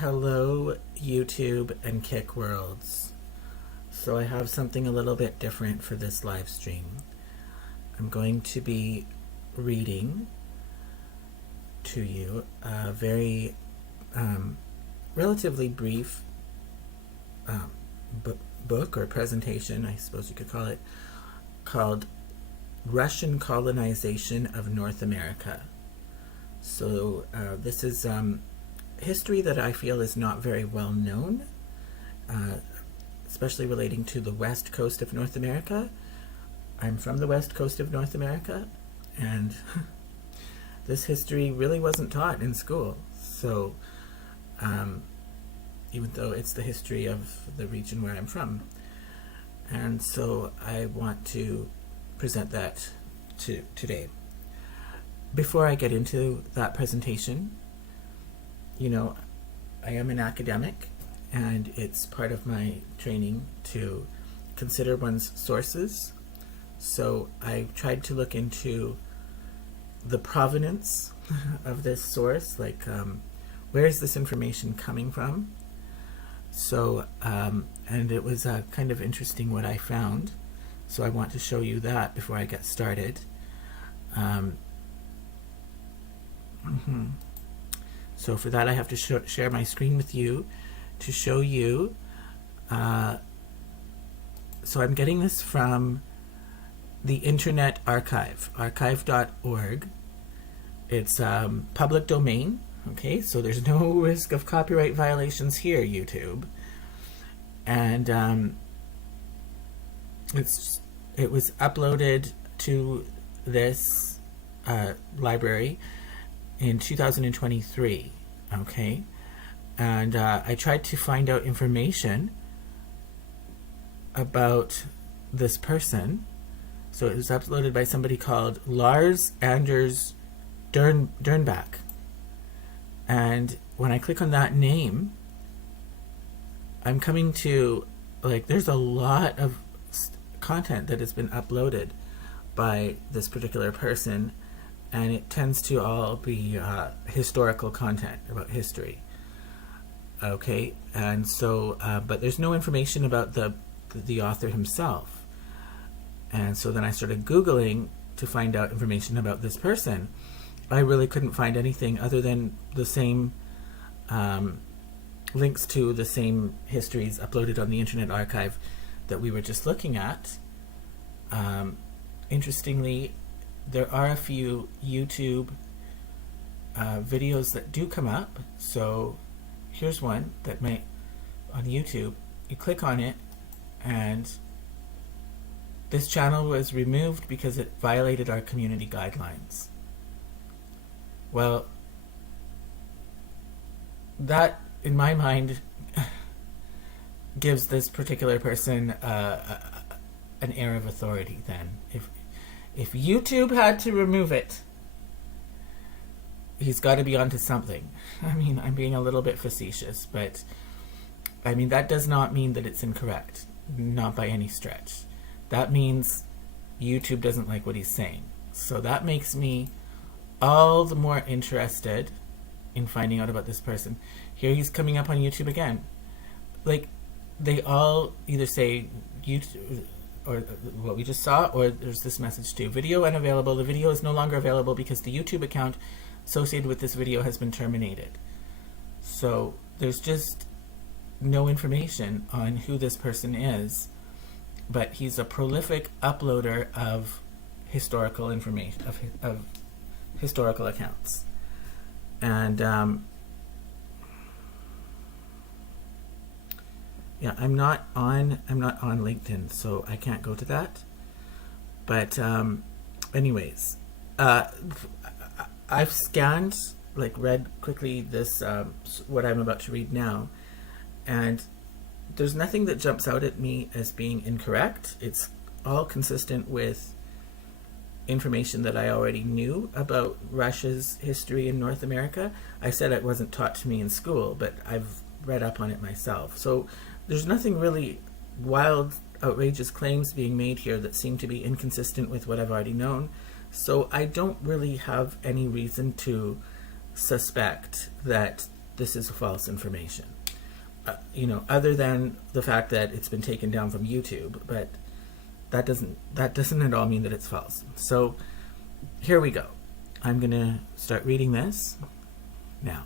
Hello, YouTube and Kick Worlds. So I have something a little bit different for this live stream. I'm going to be reading to you a very relatively brief book or presentation, I suppose you could call it, called Russian Colonization of North America. So this is history that I feel is not very well known, especially relating to the west coast of North America. I'm from the west coast of North America, and this history really wasn't taught in school. So even though it's the history of the region where I'm from. And so I want to present that today. Before I get into that presentation, you know, I am an academic, and it's part of my training to consider one's sources. So I tried to look into the provenance of this source, like where is this information coming from? So, and it was kind of interesting what I found. So I want to show you that before I get started. So for that I have to share my screen with you to show you. So I'm getting this from the Internet Archive, archive.org. It's public domain, okay, so there's no risk of copyright violations here, YouTube. And it was uploaded to this library in 2023, okay? And I tried to find out information about this person. So it was uploaded by somebody called Lars Anders Dernbach. And when I click on that name, I'm coming to, like, there's a lot of content that has been uploaded by this particular person, and it tends to all be historical content about history. Okay, and so, but there's no information about the author himself. And so then I started Googling to find out information about this person. I really couldn't find anything other than the same links to the same histories uploaded on the Internet Archive that we were just looking at. Interestingly, there are a few YouTube videos that do come up. So here's one that might, on YouTube, you click on it, and this channel was removed because it violated our community guidelines. Well, that, in my mind, gives this particular person an air of authority then. If YouTube had to remove it, he's got to be onto something. I mean, I'm being a little bit facetious, but I mean, that does not mean that it's incorrect. Not by any stretch. That means YouTube doesn't like what he's saying. So that makes me all the more interested in finding out about this person. Here he's coming up on YouTube again. Like, they all either say YouTube, or what we just saw, or there's this message too. Video unavailable. The video is no longer available because the YouTube account associated with this video has been terminated. So there's just no information on who this person is, but he's a prolific uploader of historical information, of historical accounts. And yeah, I'm not on LinkedIn, so I can't go to that. But anyways, I've scanned, like, read quickly this what I'm about to read now, and there's nothing that jumps out at me as being incorrect. It's all consistent with information that I already knew about Russia's history in North America. I said it wasn't taught to me in school, but I've read up on it myself. So there's nothing really wild, outrageous claims being made here that seem to be inconsistent with what I've already known. So I don't really have any reason to suspect that this is false information. Other than the fact that it's been taken down from YouTube, but that doesn't at all mean that it's false. So here we go. I'm going to start reading this now.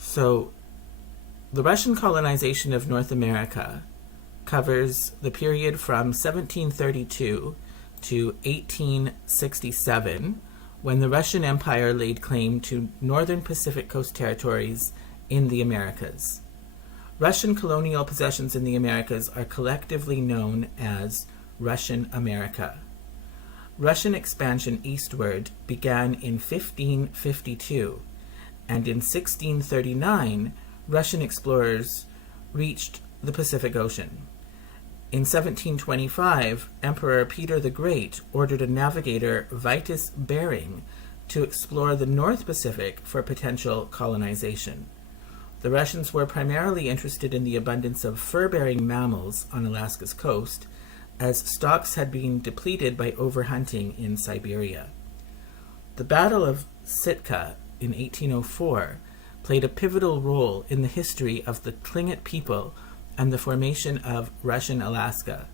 So, the Russian colonization of North America covers the period from 1732 to 1867, when the Russian Empire laid claim to northern Pacific coast territories in the Americas. Russian colonial possessions in the Americas are collectively known as Russian America. Russian expansion eastward began in 1552, and in 1639, Russian explorers reached the Pacific Ocean. In 1725, Emperor Peter the Great ordered a navigator, Vitus Bering, to explore the North Pacific for potential colonization. The Russians were primarily interested in the abundance of fur-bearing mammals on Alaska's coast, as stocks had been depleted by overhunting in Siberia. The Battle of Sitka in 1804 played a pivotal role in the history of the Tlingit people and the formation of Russian Alaska.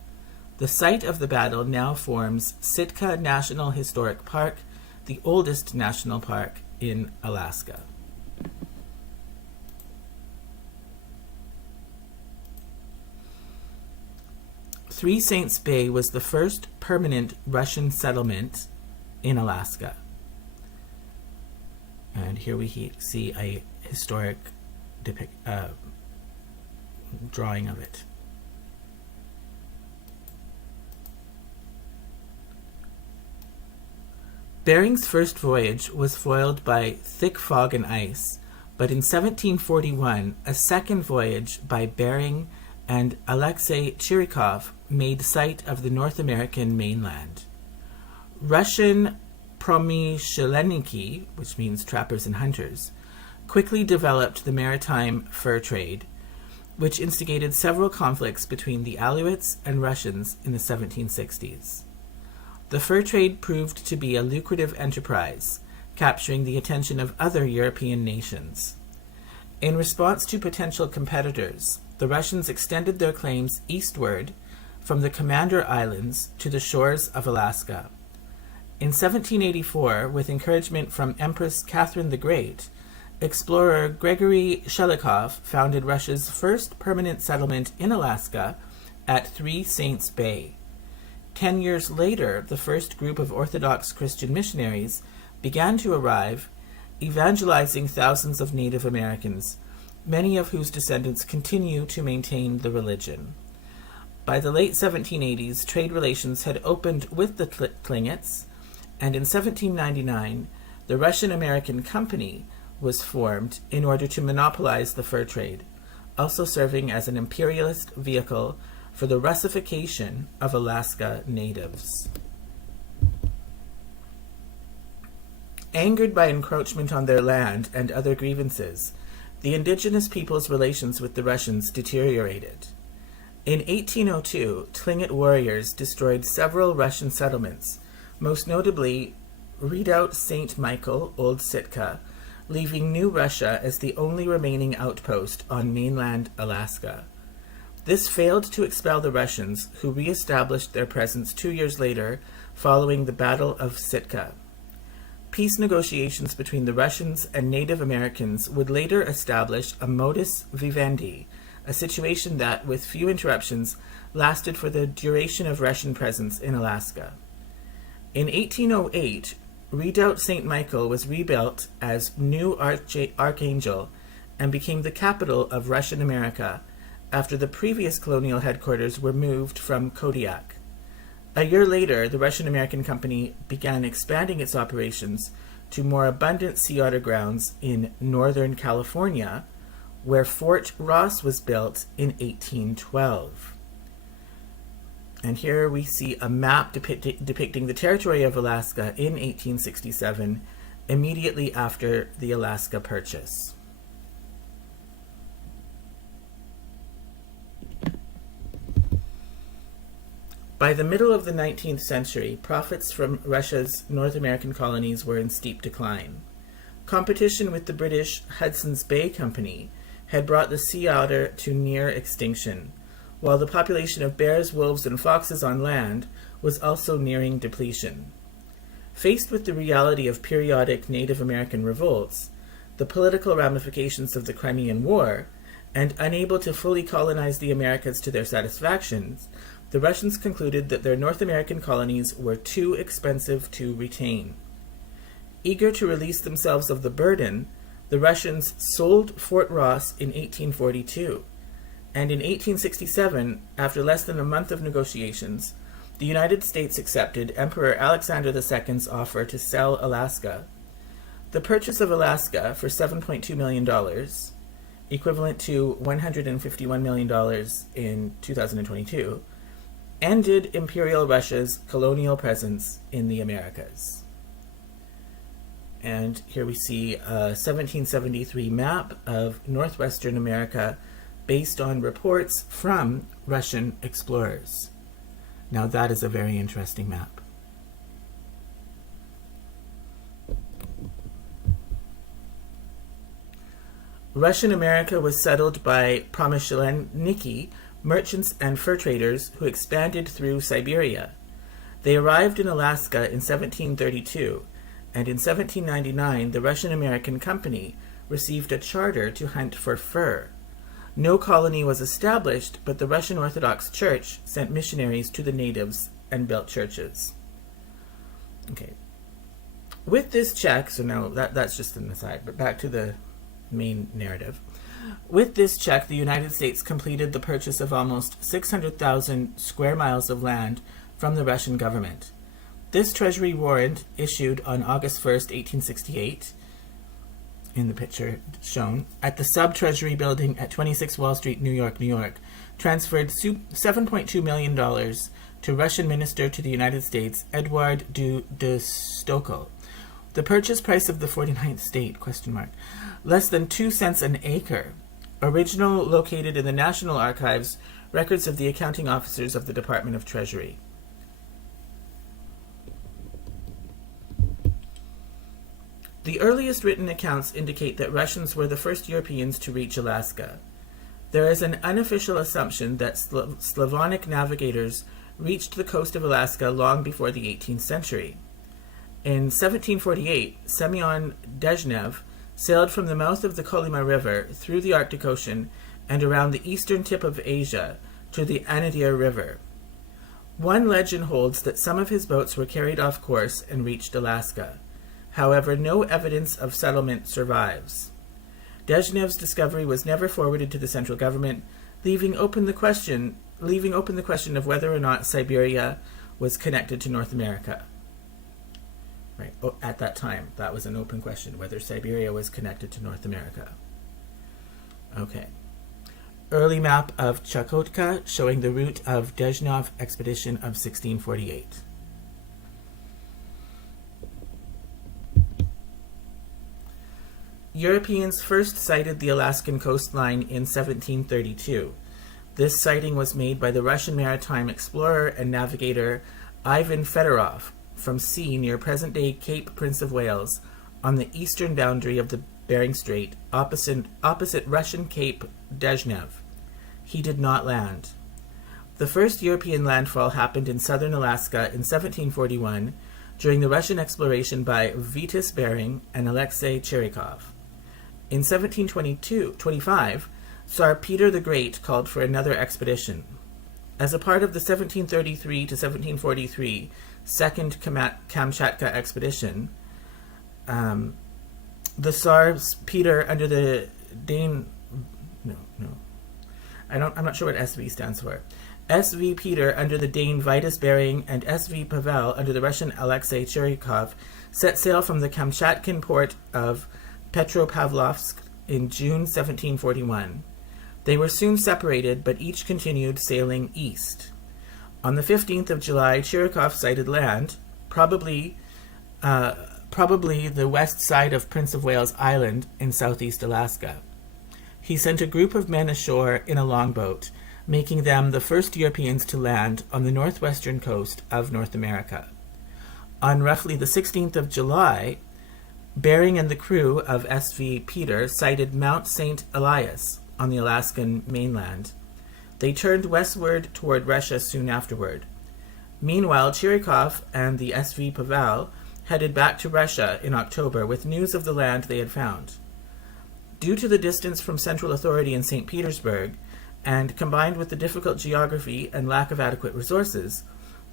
The site of the battle now forms Sitka National Historic Park, the oldest national park in Alaska. Three Saints Bay was the first permanent Russian settlement in Alaska. And here we see a historic drawing of it. Bering's first voyage was foiled by thick fog and ice, but in 1741, a second voyage by Bering and Alexei Chirikov made sight of the North American mainland. Russian Promyshelniki, which means trappers and hunters, quickly developed the maritime fur trade, which instigated several conflicts between the Aleuts and Russians in the 1760s. The fur trade proved to be a lucrative enterprise, capturing the attention of other European nations. In response to potential competitors, the Russians extended their claims eastward from the Commander Islands to the shores of Alaska. In 1784, with encouragement from Empress Catherine the Great, explorer Gregory Shelikov founded Russia's first permanent settlement in Alaska at Three Saints Bay. 10 years later, the first group of Orthodox Christian missionaries began to arrive, evangelizing thousands of Native Americans, many of whose descendants continue to maintain the religion. By the late 1780s, trade relations had opened with the Tlingits, and in 1799, the Russian-American Company was formed in order to monopolize the fur trade, also serving as an imperialist vehicle for the Russification of Alaska natives. Angered by encroachment on their land and other grievances, the indigenous people's relations with the Russians deteriorated. In 1802, Tlingit warriors destroyed several Russian settlements, most notably Redoubt St. Michael, Old Sitka, leaving New Russia as the only remaining outpost on mainland Alaska. This failed to expel the Russians, who re-established their presence 2 years later following the Battle of Sitka. Peace negotiations between the Russians and Native Americans would later establish a modus vivendi, a situation that, with few interruptions, lasted for the duration of Russian presence in Alaska. In 1808, Redoubt St. Michael was rebuilt as New Archangel and became the capital of Russian America after the previous colonial headquarters were moved from Kodiak. A year later, the Russian-American Company began expanding its operations to more abundant sea otter grounds in northern California, where Fort Ross was built in 1812. And here we see a map depicting the territory of Alaska in 1867, immediately after the Alaska Purchase. By the middle of the 19th century, profits from Russia's North American colonies were in steep decline. Competition with the British Hudson's Bay Company had brought the sea otter to near extinction, while the population of bears, wolves, and foxes on land was also nearing depletion. Faced with the reality of periodic Native American revolts, the political ramifications of the Crimean War, and unable to fully colonize the Americas to their satisfactions, the Russians concluded that their North American colonies were too expensive to retain. Eager to release themselves of the burden, the Russians sold Fort Ross in 1842, and in 1867, after less than a month of negotiations, the United States accepted Emperor Alexander II's offer to sell Alaska. The purchase of Alaska for $7.2 million, equivalent to $151 million in 2022, ended Imperial Russia's colonial presence in the Americas. And here we see a 1773 map of northwestern America based on reports from Russian explorers. Now that is a very interesting map. Russian America was settled by Promyshelniki, merchants and fur traders who expanded through Siberia. They arrived in Alaska in 1732, and in 1799 the Russian American Company received a charter to hunt for fur. No colony was established, but the Russian Orthodox Church sent missionaries to the natives and built churches. Okay. With this check, so now that's just an aside, but back to the main narrative. With this check, the United States completed the purchase of almost 600,000 square miles of land from the Russian government. This Treasury warrant, issued on August 1st, 1868, in the picture shown, at the Sub-Treasury Building at 26 Wall Street, New York, New York, transferred $7.2 million to Russian Minister to the United States, Edward de Stockel. The purchase price of the 49th state, ? Less than 2 cents an acre. Original located in the National Archives, records of the accounting officers of the Department of Treasury. The earliest written accounts indicate that Russians were the first Europeans to reach Alaska. There is an unofficial assumption that Slavonic navigators reached the coast of Alaska long before the 18th century. In 1748, Semyon Dezhnev sailed from the mouth of the Kolyma River through the Arctic Ocean and around the eastern tip of Asia to the Anadyr River. One legend holds that some of his boats were carried off course and reached Alaska. However, no evidence of settlement survives. Dezhnev's discovery was never forwarded to the central government, leaving open the question of whether or not Siberia was connected to North America. Right. At that time, that was an open question, whether Siberia was connected to North America. Okay. Early map of Chukotka showing the route of Dezhnev expedition of 1648. Europeans first sighted the Alaskan coastline in 1732. This sighting was made by the Russian maritime explorer and navigator Ivan Fedorov from sea near present-day Cape Prince of Wales on the eastern boundary of the Bering Strait opposite Russian Cape Dezhnev. He did not land. The first European landfall happened in southern Alaska in 1741 during the Russian exploration by Vitus Bering and Alexei Cherykov. In 1725, Tsar Peter the Great called for another expedition. As a part of the 1733 to 1743 Second Kamchatka expedition, the Tsar's Peter under the Dane... I'm not sure what SV stands for. SV Peter under the Dane Vitus Bering and SV Pavel under the Russian Alexei Cherykov set sail from the Kamchatkan port of Petropavlovsk in June 1741. They were soon separated, but each continued sailing east. On the 15th of July, Chirikov sighted land, probably the west side of Prince of Wales Island in southeast Alaska. He sent a group of men ashore in a longboat, making them the first Europeans to land on the northwestern coast of North America. On roughly the 16th of July, Bering and the crew of SV Peter sighted Mount St. Elias on the Alaskan mainland. They turned westward toward Russia soon afterward. Meanwhile, Chirikov and the SV Pavel headed back to Russia in October with news of the land they had found. Due to the distance from central authority in St. Petersburg, and combined with the difficult geography and lack of adequate resources,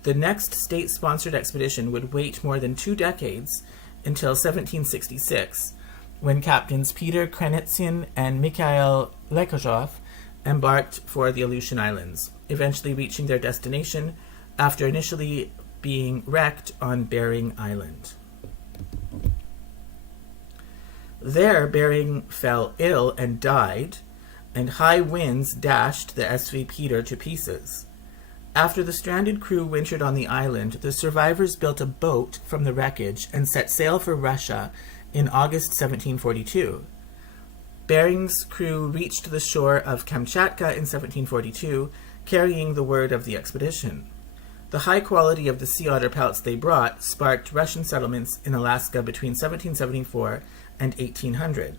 the next state-sponsored expedition would wait more than 2 decades until 1766, when Captains Peter Krenitsyn and Mikhail Lekhozhov embarked for the Aleutian Islands, eventually reaching their destination after initially being wrecked on Bering Island. There, Bering fell ill and died, and high winds dashed the SV Peter to pieces. After the stranded crew wintered on the island, the survivors built a boat from the wreckage and set sail for Russia in August 1742. Bering's crew reached the shore of Kamchatka in 1742, carrying the word of the expedition. The high quality of the sea otter pelts they brought sparked Russian settlements in Alaska between 1774 and 1800.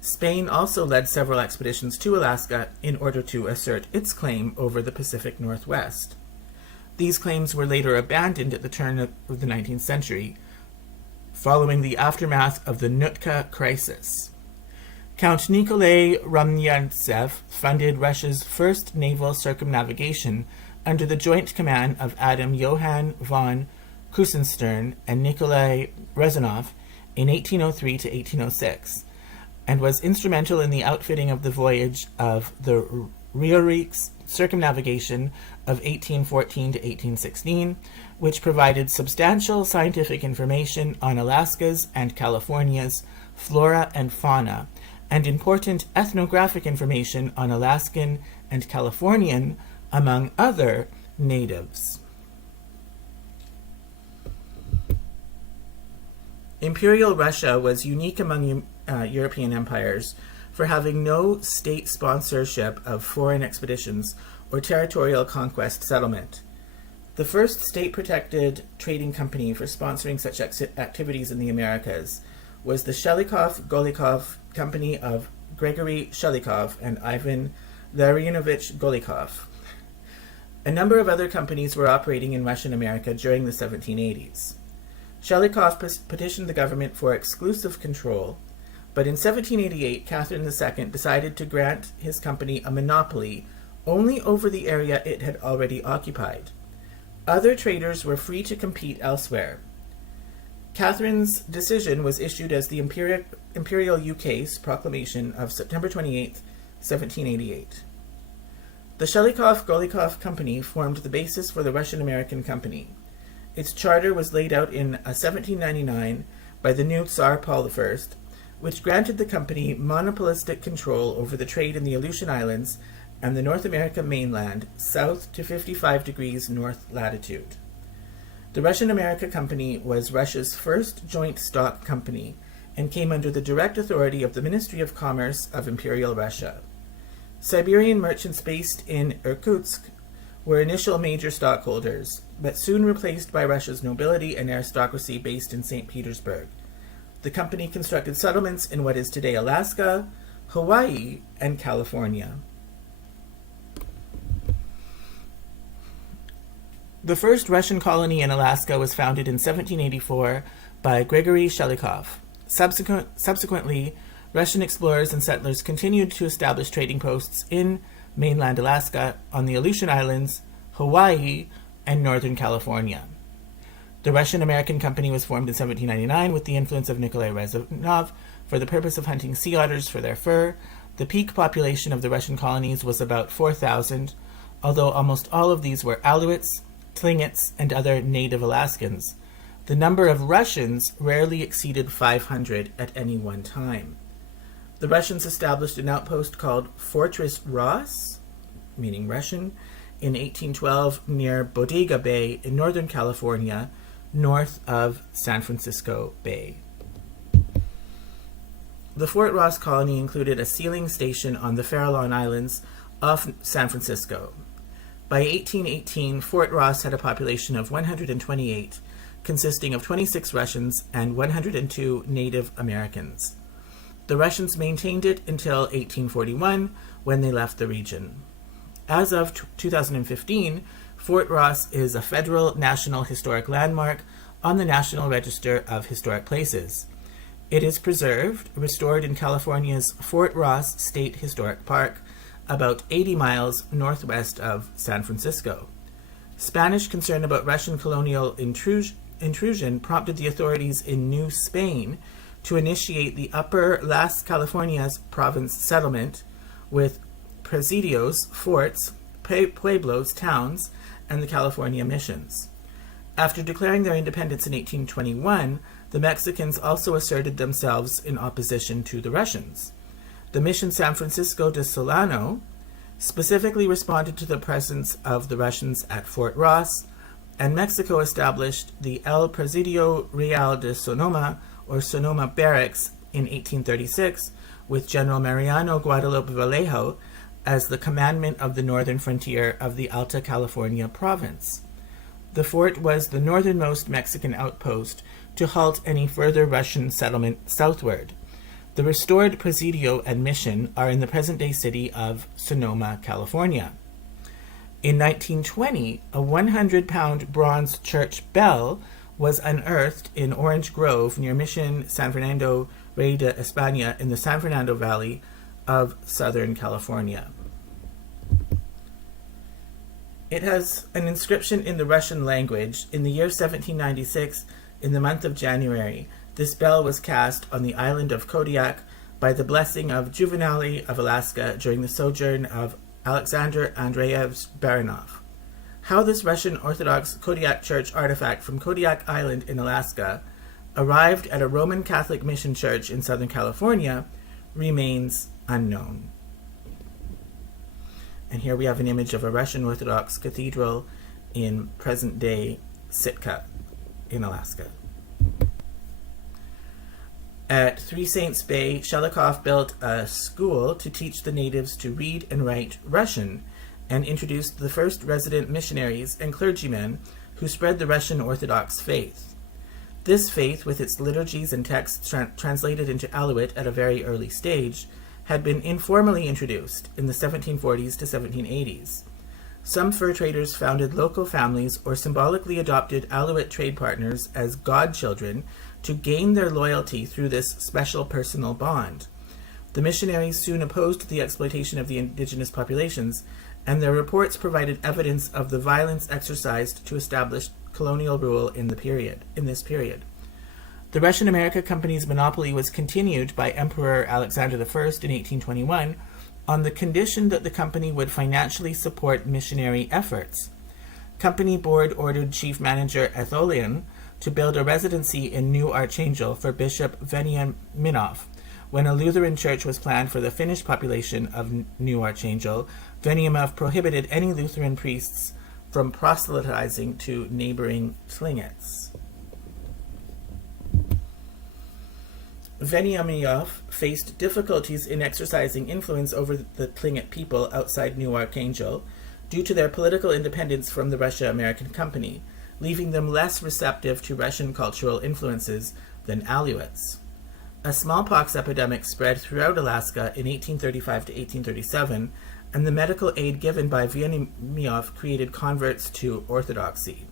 Spain also led several expeditions to Alaska in order to assert its claim over the Pacific Northwest. These claims were later abandoned at the turn of the 19th century, following the aftermath of the Nootka Crisis. Count Nikolai Rumyantsev funded Russia's first naval circumnavigation under the joint command of Adam Johann von Krusenstern and Nikolai Rezanov in 1803 to 1806, and was instrumental in the outfitting of the voyage of the Ruriks circumnavigation of 1814 to 1816, which provided substantial scientific information on Alaska's and California's flora and fauna, and important ethnographic information on Alaskan and Californian, among other, natives. Imperial Russia was unique among European empires for having no state sponsorship of foreign expeditions or territorial conquest settlement. The first state-protected trading company for sponsoring such activities in the Americas was the Shelikov-Golikov Company of Gregory Shelikov and Ivan Larionovich Golikov. A number of other companies were operating in Russian America during the 1780s. Shelikov petitioned the government for exclusive control, but in 1788, Catherine II decided to grant his company a monopoly only over the area it had already occupied. Other traders were free to compete elsewhere. Catherine's decision was issued as the Imperial UK's proclamation of September 28, 1788. The Shelikov-Golikov Company formed the basis for the Russian-American Company. Its charter was laid out in 1799 by the new Tsar Paul I, which granted the company monopolistic control over the trade in the Aleutian Islands and the North America mainland south to 55 degrees north latitude. The Russian-America Company was Russia's first joint stock company and came under the direct authority of the Ministry of Commerce of Imperial Russia. Siberian merchants based in Irkutsk were initial major stockholders, but soon replaced by Russia's nobility and aristocracy based in St. Petersburg. The company constructed settlements in what is today Alaska, Hawaii, and California. The first Russian colony in Alaska was founded in 1784 by Gregory Shelikov. Subsequently, Russian explorers and settlers continued to establish trading posts in mainland Alaska, on the Aleutian Islands, Hawaii, and Northern California. The Russian-American Company was formed in 1799 with the influence of Nikolai Rezanov for the purpose of hunting sea otters for their fur. The peak population of the Russian colonies was about 4,000, although almost all of these were Aleuts, Tlingits, and other native Alaskans. The number of Russians rarely exceeded 500 at any one time. The Russians established an outpost called Fortress Ross, meaning Russian, in 1812 near Bodega Bay in Northern California, north of San Francisco Bay. The Fort Ross colony included a sealing station on the Farallon Islands off San Francisco. By 1818, Fort Ross had a population of 128, consisting of 26 Russians and 102 Native Americans. The Russians maintained it until 1841, when they left the region. As of 2015, Fort Ross is a federal National Historic Landmark on the National Register of Historic Places. It is preserved, restored in California's Fort Ross State Historic Park, about 80 miles northwest of San Francisco. Spanish concern about Russian colonial intrusion prompted the authorities in New Spain to initiate the Upper Las Californias province settlement with presidios, forts, pueblos, towns, and the California missions. After declaring their independence in 1821, the Mexicans also asserted themselves in opposition to the Russians. The Mission San Francisco de Solano specifically responded to the presence of the Russians at Fort Ross, and Mexico established the El Presidio Real de Sonoma, or Sonoma Barracks, in 1836, with General Mariano Guadalupe Vallejo as the commandant of the northern frontier of the Alta California province. The fort was the northernmost Mexican outpost to halt any further Russian settlement southward. The restored Presidio and Mission are in the present-day city of Sonoma, California. In 1920, a 100-pound bronze church bell was unearthed in Orange Grove near Mission San Fernando Rey de España in the San Fernando Valley of Southern California. It has an inscription in the Russian language. In the year 1796, in the month of January, this bell was cast on the island of Kodiak by the blessing of Juvenali of Alaska during the sojourn of Alexander Andreevich Baranov. How this Russian Orthodox Kodiak Church artifact from Kodiak Island in Alaska arrived at a Roman Catholic mission church in Southern California remains unknown. And here we have an image of a Russian Orthodox cathedral in present-day Sitka in Alaska. At Three Saints Bay, Shelikoff built a school to teach the natives to read and write Russian, and introduced the first resident missionaries and clergymen who spread the Russian Orthodox faith. This faith, with its liturgies and texts translated into Aleut at a very early stage, had been informally introduced in the 1740s to 1780s. Some fur traders founded local families or symbolically adopted Aleut trade partners as godchildren to gain their loyalty through this special personal bond. The missionaries soon opposed the exploitation of the indigenous populations, and their reports provided evidence of the violence exercised to establish colonial rule in this period. The Russian America Company's monopoly was continued by Emperor Alexander I in 1821 on the condition that the company would financially support missionary efforts. Company board ordered Chief Manager Etholian to build a residency in New Archangel for Bishop Veniaminoff. When a Lutheran church was planned for the Finnish population of New Archangel, Veniaminoff prohibited any Lutheran priests from proselytizing to neighboring Tlingits. Veniaminoff faced difficulties in exercising influence over the Tlingit people outside New Archangel due to their political independence from the Russia-American Company, leaving them less receptive to Russian cultural influences than Aleuts. A smallpox epidemic spread throughout Alaska in 1835 to 1837, and the medical aid given by Veniaminoff created converts to Orthodoxy.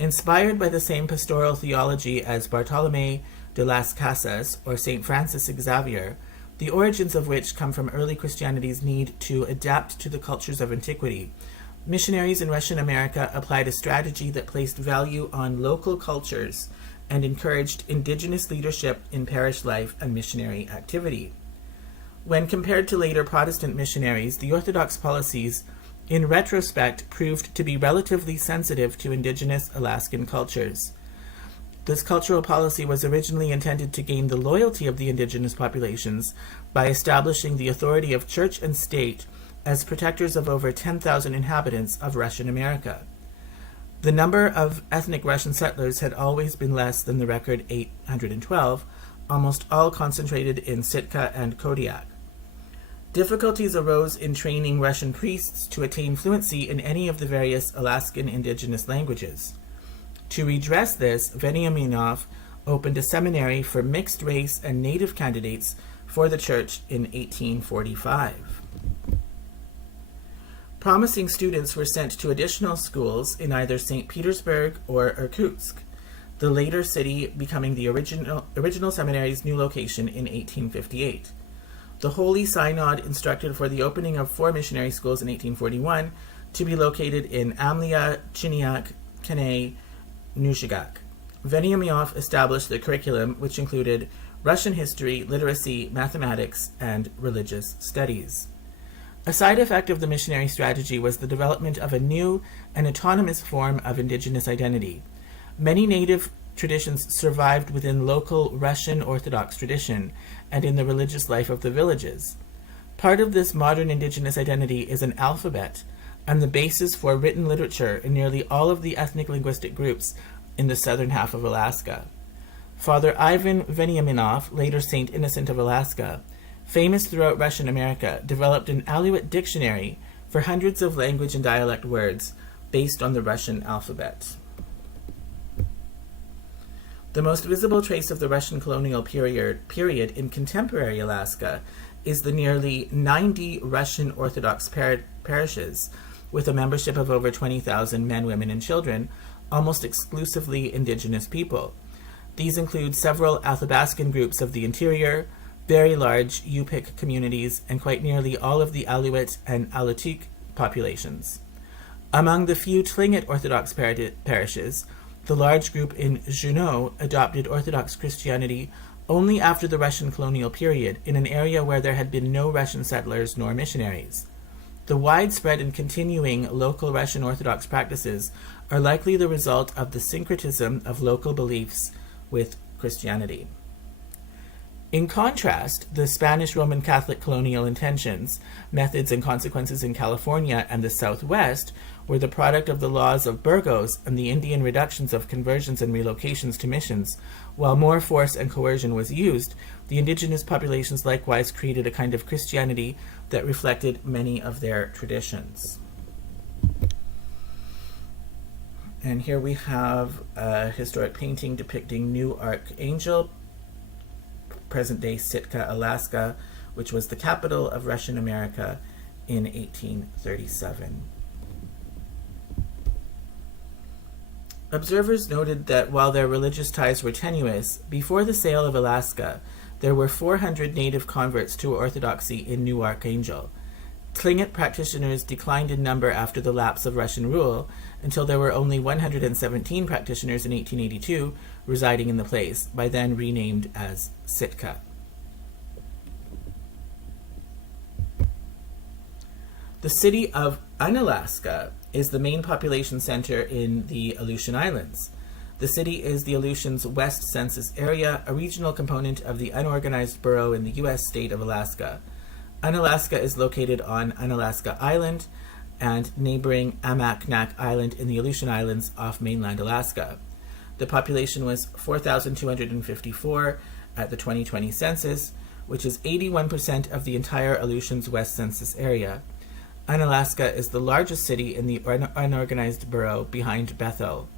Inspired by the same pastoral theology as Bartolomé de las Casas or St. Francis Xavier, the origins of which come from early Christianity's need to adapt to the cultures of antiquity, missionaries in Russian America applied a strategy that placed value on local cultures and encouraged indigenous leadership in parish life and missionary activity. When compared to later Protestant missionaries, the Orthodox policies, in retrospect, proved to be relatively sensitive to indigenous Alaskan cultures. This cultural policy was originally intended to gain the loyalty of the indigenous populations by establishing the authority of church and state as protectors of over 10,000 inhabitants of Russian America. The number of ethnic Russian settlers had always been less than the record 812, almost all concentrated in Sitka and Kodiak. Difficulties arose in training Russian priests to attain fluency in any of the various Alaskan indigenous languages. To redress this, Veniaminov opened a seminary for mixed race and native candidates for the church in 1845. Promising students were sent to additional schools in either St. Petersburg or Irkutsk, the later city becoming the original seminary's new location in 1858. The Holy Synod instructed for the opening of 4 missionary schools in 1841 to be located in Amlia, Chiniak, Kenay, Nushagak. Veniaminoff established the curriculum, which included Russian history, literacy, mathematics, and religious studies. A side effect of the missionary strategy was the development of a new and autonomous form of indigenous identity. Many native traditions survived within local Russian Orthodox tradition and in the religious life of the villages. Part of this modern indigenous identity is an alphabet and the basis for written literature in nearly all of the ethnic linguistic groups in the southern half of Alaska. Father Ivan Veniaminov, later Saint Innocent of Alaska, famous throughout Russian America, developed an Aleut dictionary for hundreds of language and dialect words based on the Russian alphabet. The most visible trace of the Russian colonial period in contemporary Alaska is the nearly 90 Russian Orthodox parishes, with a membership of over 20,000 men, women, and children, almost exclusively indigenous people. These include several Athabaskan groups of the interior, very large Yupik communities, and quite nearly all of the Aleut and Alutiiq populations. Among the few Tlingit Orthodox parishes, the large group in Juneau adopted Orthodox Christianity only after the Russian colonial period in an area where there had been no Russian settlers nor missionaries. The widespread and continuing local Russian Orthodox practices are likely the result of the syncretism of local beliefs with Christianity. In contrast, the Spanish Roman Catholic colonial intentions, methods, and consequences in California and the Southwest were the product of the laws of Burgos and the Indian reductions of conversions and relocations to missions. While more force and coercion was used, the indigenous populations likewise created a kind of Christianity that reflected many of their traditions. And here we have a historic painting depicting New Archangel, present-day Sitka, Alaska, which was the capital of Russian America in 1837. Observers noted that while their religious ties were tenuous, before the sale of Alaska, there were 400 native converts to Orthodoxy in New Archangel. Tlingit practitioners declined in number after the lapse of Russian rule, until there were only 117 practitioners in 1882 residing in the place, by then renamed as Sitka. The city of Unalaska is the main population center in the Aleutian Islands. The city is the Aleutians' West Census Area, a regional component of the unorganized borough in the U.S. state of Alaska. Unalaska is located on Unalaska Island and neighboring Amaknak Island in the Aleutian Islands off mainland Alaska. The population was 4,254 at the 2020 census, which is 81% of the entire Aleutians' West Census area. Unalaska is the largest city in the unorganized borough behind Bethel.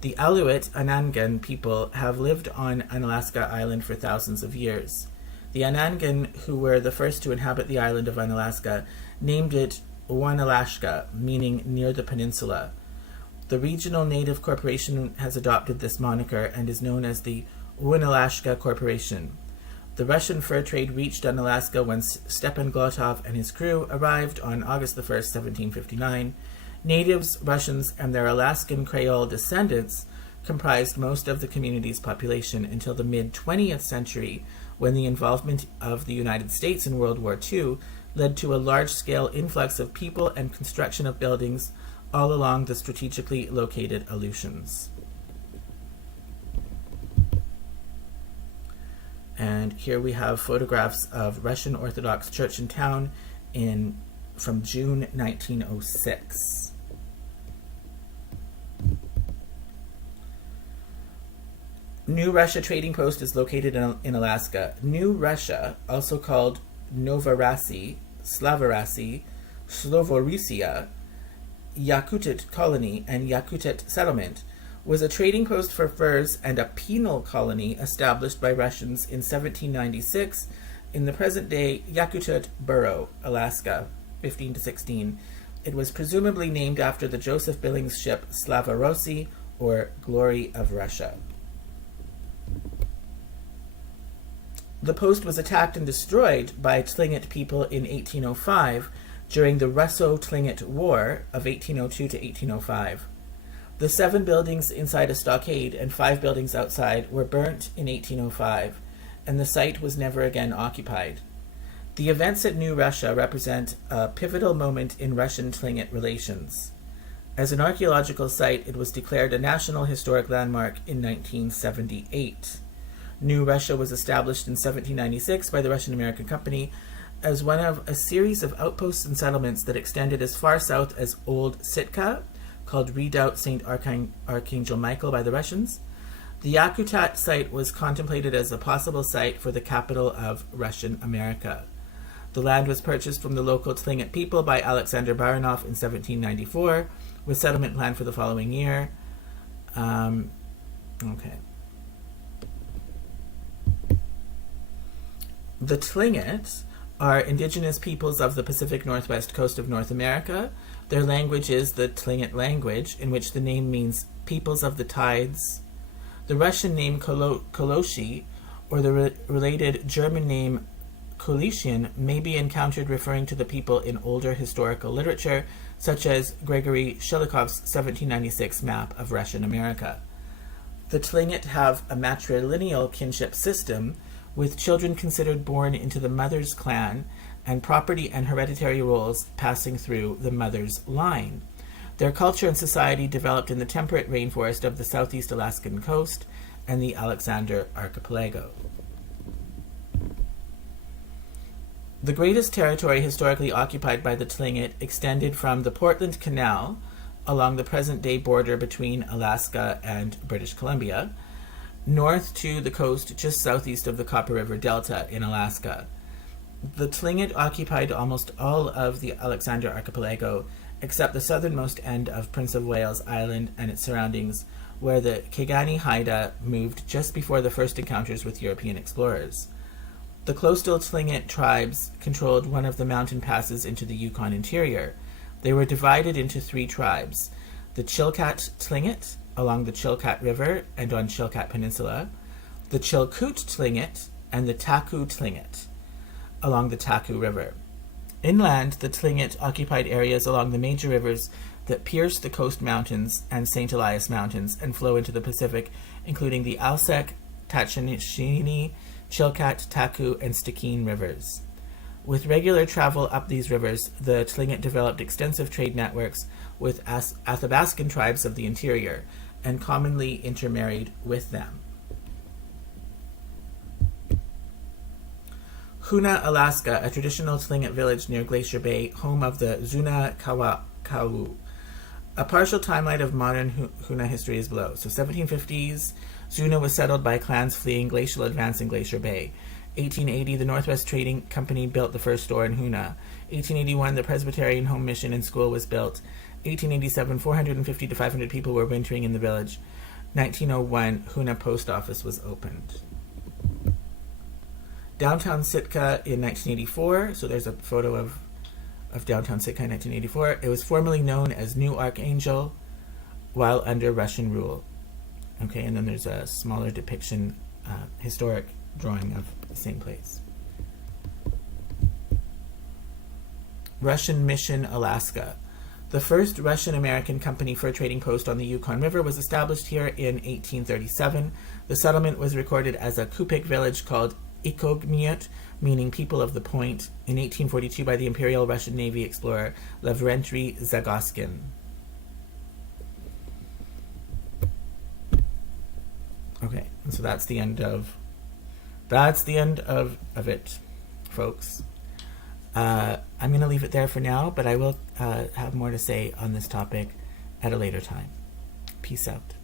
The Aleut Anangan people have lived on Unalaska Island for thousands of years. The Anangan, who were the first to inhabit the island of Unalaska, named it Wanalashka, meaning near the peninsula. The regional native corporation has adopted this moniker and is known as the Wanalashka Corporation. The Russian fur trade reached Unalaska when Stepan Glotov and his crew arrived on August 1, 1759. Natives, Russians, and their Alaskan Creole descendants comprised most of the community's population until the mid-20th century, when the involvement of the United States in World War II led to a large-scale influx of people and construction of buildings all along the strategically located Aleutians. And here we have photographs of Russian Orthodox Church in town in from June 1906. New Russia Trading Post is located in Alaska. New Russia, also called Novorassi, Slavorassi, Slovorussia, Yakutat Colony, and Yakutat Settlement, was a trading post for furs and a penal colony established by Russians in 1796 in the present-day Yakutat Borough, Alaska, 15 to 16. It was presumably named after the Joseph Billings ship Slavorossi, or Glory of Russia. The post was attacked and destroyed by Tlingit people in 1805 during the Russo-Tlingit War of 1802 to 1805. The 7 buildings inside a stockade and 5 buildings outside were burnt in 1805, and the site was never again occupied. The events at New Russia represent a pivotal moment in Russian Tlingit relations. As an archaeological site, it was declared a National Historic Landmark in 1978. New Russia was established in 1796 by the Russian-American Company as one of a series of outposts and settlements that extended as far south as Old Sitka, called Redoubt St. Archangel Michael by the Russians. The Yakutat site was contemplated as a possible site for the capital of Russian America. The land was purchased from the local Tlingit people by Alexander Baranov in 1794, with settlement planned for the following year. The Tlingit are indigenous peoples of the Pacific Northwest coast of North America. Their language is the Tlingit language, in which the name means peoples of the tides. The Russian name Koloshi, or the related German name Kulishien, may be encountered referring to the people in older historical literature, such as Gregory Shelikov's 1796 map of Russian America. The Tlingit have a matrilineal kinship system, with children considered born into the mother's clan and property and hereditary roles passing through the mother's line. Their culture and society developed in the temperate rainforest of the southeast Alaskan coast and the Alexander Archipelago. The greatest territory historically occupied by the Tlingit extended from the Portland Canal along the present-day border between Alaska and British Columbia, north to the coast just southeast of the Copper River Delta in Alaska. The Tlingit occupied almost all of the Alexander Archipelago, except the southernmost end of Prince of Wales Island and its surroundings, where the Kagani Haida moved just before the first encounters with European explorers. The coastal Tlingit tribes controlled one of the mountain passes into the Yukon interior. They were divided into 3 tribes: the Chilkat Tlingit, along the Chilkat River and on Chilkat Peninsula, the Chilkoot Tlingit, and the Taku Tlingit, along the Taku River. Inland, the Tlingit occupied areas along the major rivers that pierce the Coast Mountains and St. Elias Mountains and flow into the Pacific, including the Alsek, Tachinishini, Chilkat, Taku, and Stikine rivers. With regular travel up these rivers, the Tlingit developed extensive trade networks with Athabaskan tribes of the interior, and commonly intermarried with them. Hoona, Alaska, a traditional Tlingit village near Glacier Bay, home of the Zuna Kawau. A partial timeline of modern Hoona history is below. So 1750s, Zuna was settled by clans fleeing glacial advance in Glacier Bay. 1880, the Northwest Trading Company built the first store in Hoona. 1881, the Presbyterian Home Mission and School was built. 1887, 450 to 500 people were wintering in the village. 1901, Hoona Post Office was opened. Downtown Sitka in 1984, so there's a photo of downtown Sitka in 1984. It was formerly known as New Archangel while under Russian rule. Okay, and then there's a smaller depiction, historic drawing of the same place. Russian Mission, Alaska. The first Russian-American company fur trading post on the Yukon River was established here in 1837. The settlement was recorded as a Kupik village called Ikogmiut, meaning people of the point, in 1842 by the Imperial Russian Navy explorer Lavrentiy Zagoskin. Okay, and so that's the end of it, folks. I'm going to leave it there for now, but I will have more to say on this topic at a later time. Peace out.